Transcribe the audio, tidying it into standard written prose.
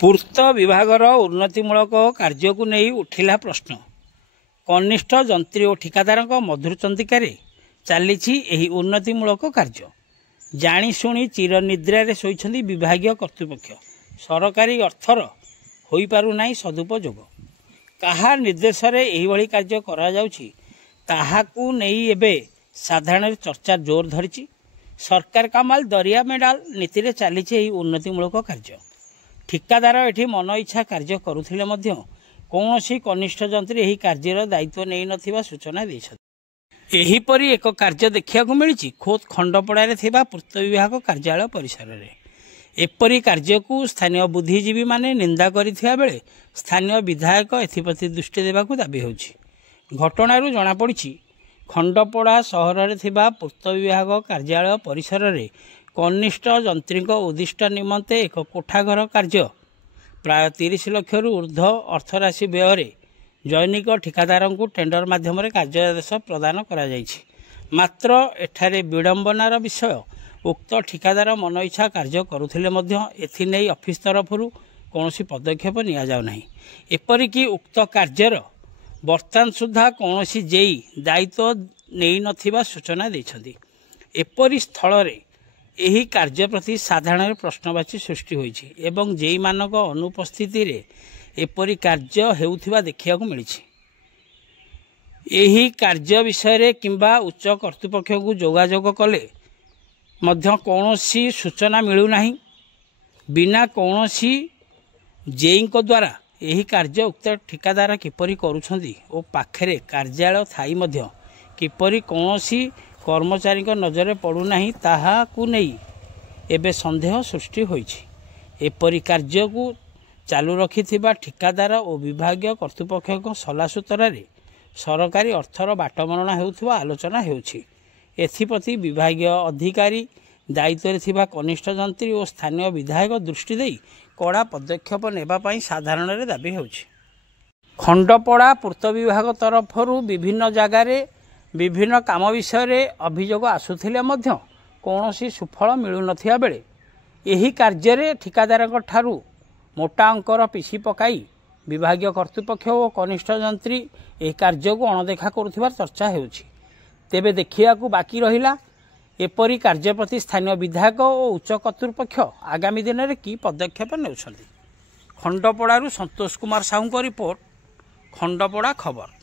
ପୂର୍ତ୍ତ ବିଭାଗର ଉନ୍ନତିମୂଳକ କାର୍ଯ୍ୟକୁ ନେଇ ଉଠିଲା ପ୍ରଶ୍ନ। କନିଷ୍ଠ ଯନ୍ତ୍ରୀ ଓ ଠିକାଦାରଙ୍କ ମଧୁରଚନ୍ଦିକାରେ ଚାଲିଛି ଏହି ଉନ୍ନତିମୂଳକ କାର୍ଯ୍ୟ। ଜାଣିଶୁଣି ଚିରନିଦ୍ରାରେ ଶୋଇଛନ୍ତି ବିଭାଗୀୟ କର୍ତ୍ତୃପକ୍ଷ। ସରକାରୀ ଅର୍ଥର ହୋଇପାରୁନାହିଁ ସଦୁପଯୋଗ। କାହା ନିର୍ଦ୍ଦେଶରେ ଏହିଭଳି କାର୍ଯ୍ୟ କରାଯାଉଛି ତାହାକୁ ନେଇ ଏବେ ସାଧାରଣରେ ଚର୍ଚ୍ଚା ଜୋର ଧରିଛି। ସରକାର କାମାଲ ଦରିଆ ମେଡାଲ ନୀତିରେ ଚାଲିଛି ଏହି ଉନ୍ନତିମୂଳକ କାର୍ଯ୍ୟ। ଠିକାଦାର ଏଠି ମନ ଇଚ୍ଛା କାର୍ଯ୍ୟ କରୁଥିଲେ ମଧ୍ୟ କୌଣସି କନିଷ୍ଠ ଯନ୍ତ୍ରୀ ଏହି କାର୍ଯ୍ୟର ଦାୟିତ୍ୱ ନେଇନଥିବା ସୂଚନା ଦେଇଛନ୍ତି। ଏହିପରି ଏକ କାର୍ଯ୍ୟ ଦେଖିବାକୁ ମିଳିଛି ଖୋଦ୍ ଖଣ୍ଡପଡ଼ାରେ ଥିବା ପୂର୍ତ୍ତ ବିଭାଗ କାର୍ଯ୍ୟାଳୟ ପରିସରରେ। ଏପରି କାର୍ଯ୍ୟକୁ ସ୍ଥାନୀୟ ବୁଦ୍ଧିଜୀବୀମାନେ ନିନ୍ଦା କରିଥିବା ବେଳେ ସ୍ଥାନୀୟ ବିଧାୟକ ଏଥିପ୍ରତି ଦୃଷ୍ଟି ଦେବାକୁ ଦାବି ହେଉଛି। ଘଟଣାରୁ ଜଣାପଡ଼ିଛି ଖଣ୍ଡପଡ଼ା ସହରରେ ଥିବା ପୂର୍ତ୍ତ ବିଭାଗ କାର୍ଯ୍ୟାଳୟ ପରିସରରେ କନିଷ୍ଠ ଯନ୍ତ୍ରୀଙ୍କ ଉଦ୍ଦିଷ୍ଟ ନିମନ୍ତେ ଏକ କୋଠାଘର କାର୍ଯ୍ୟ ପ୍ରାୟ 30 ଲକ୍ଷରୁ ଉର୍ଦ୍ଧ୍ୱ ଅର୍ଥରାଶି ବ୍ୟୟରେ ଜୈନିକ ଠିକାଦାରଙ୍କୁ ଟେଣ୍ଡର ମାଧ୍ୟମରେ କାର୍ଯ୍ୟାଦେଶ ପ୍ରଦାନ କରାଯାଇଛି। ମାତ୍ର ଏଠାରେ ବିଡ଼ମ୍ବନାର ବିଷୟ ଉକ୍ତ ଠିକାଦାର ମନ ଇଚ୍ଛା କାର୍ଯ୍ୟ କରୁଥିଲେ ମଧ୍ୟ ଏଥିନେଇ ଅଫିସ ତରଫରୁ କୌଣସି ପଦକ୍ଷେପ ନିଆଯାଉନାହିଁ। ଏପରିକି ଉକ୍ତ କାର୍ଯ୍ୟର ବର୍ତ୍ତମାନ ସୁଦ୍ଧା କୌଣସି ଜେଇ ଦାୟିତ୍ୱ ନେଇନଥିବା ସୂଚନା ଦେଇଛନ୍ତି। ଏପରି ସ୍ଥଳରେ ଏହି କାର୍ଯ୍ୟ ପ୍ରତି ସାଧାରଣରେ ପ୍ରଶ୍ନବାଚୀ ସୃଷ୍ଟି ହୋଇଛି ଏବଂ ଜେଇମାନଙ୍କ ଅନୁପସ୍ଥିତିରେ ଏପରି କାର୍ଯ୍ୟ ହେଉଥିବା ଦେଖିବାକୁ ମିଳିଛି। ଏହି କାର୍ଯ୍ୟ ବିଷୟରେ କିମ୍ବା ଉଚ୍ଚ କର୍ତ୍ତୃପକ୍ଷଙ୍କୁ ଯୋଗାଯୋଗ କଲେ ମଧ୍ୟ କୌଣସି ସୂଚନା ମିଳୁନାହିଁ। ବିନା କୌଣସି ଜେଇଙ୍କ ଦ୍ୱାରା ଏହି କାର୍ଯ୍ୟ ଉକ୍ତ ଠିକାଦାର କିପରି କରୁଛନ୍ତି ଓ ପାଖରେ କାର୍ଯ୍ୟାଳୟ ଥାଇ ମଧ୍ୟ କିପରି କୌଣସି କର୍ମଚାରୀଙ୍କ ନଜରରେ ପଡ଼ୁନାହିଁ ତାହାକୁ ନେଇ ଏବେ ସନ୍ଦେହ ସୃଷ୍ଟି ହୋଇଛି। ଏପରି କାର୍ଯ୍ୟକୁ ଚାଲୁ ରଖିଥିବା ଠିକାଦାର ଓ ବିଭାଗୀୟ କର୍ତ୍ତୃପକ୍ଷଙ୍କ ସଲାସୁତରାରେ ସରକାରୀ ଅର୍ଥର ବାଟମାରଣା ହେଉଥିବା ଆଲୋଚନା ହେଉଛି। ଏଥିପ୍ରତି ବିଭାଗୀୟ ଅଧିକାରୀ ଦାୟିତ୍ୱରେ ଥିବା କନିଷ୍ଠ ଯନ୍ତ୍ରୀ ଓ ସ୍ଥାନୀୟ ବିଧାୟକ ଦୃଷ୍ଟି ଦେଇ କଡ଼ା ପଦକ୍ଷେପ ନେବା ପାଇଁ ସାଧାରଣରେ ଦାବି ହେଉଛି। ଖଣ୍ଡପଡ଼ା ପୂର୍ତ୍ତ ବିଭାଗ ତରଫରୁ ବିଭିନ୍ନ ଜାଗାରେ ବିଭିନ୍ନ କାମ ବିଷୟରେ ଅଭିଯୋଗ ଆସୁଥିଲେ ମଧ୍ୟ କୌଣସି ସୁଫଳ ମିଳୁନଥିବା ବେଳେ ଏହି କାର୍ଯ୍ୟରେ ଠିକାଦାରଙ୍କ ଠାରୁ ମୋଟା ଅଙ୍କର ପିସି ପକାଇ ବିଭାଗୀୟ କର୍ତ୍ତୃପକ୍ଷ ଓ କନିଷ୍ଠ ଯନ୍ତ୍ରୀ ଏହି କାର୍ଯ୍ୟକୁ ଅଣଦେଖା କରୁଥିବାର ଚର୍ଚ୍ଚା ହେଉଛି। ତେବେ ଦେଖିବାକୁ ବାକି ରହିଲା ଏପରି କାର୍ଯ୍ୟ ପ୍ରତି ସ୍ଥାନୀୟ ବିଧାୟକ ଓ ଉଚ୍ଚ କର୍ତ୍ତୃପକ୍ଷ ଆଗାମୀ ଦିନରେ କି ପଦକ୍ଷେପ ନେଉଛନ୍ତି। ଖଣ୍ଡପଡ଼ାରୁ ସନ୍ତୋଷ କୁମାର ସାହୁଙ୍କ ରିପୋର୍ଟ, ଖଣ୍ଡପଡ଼ା ଖବର।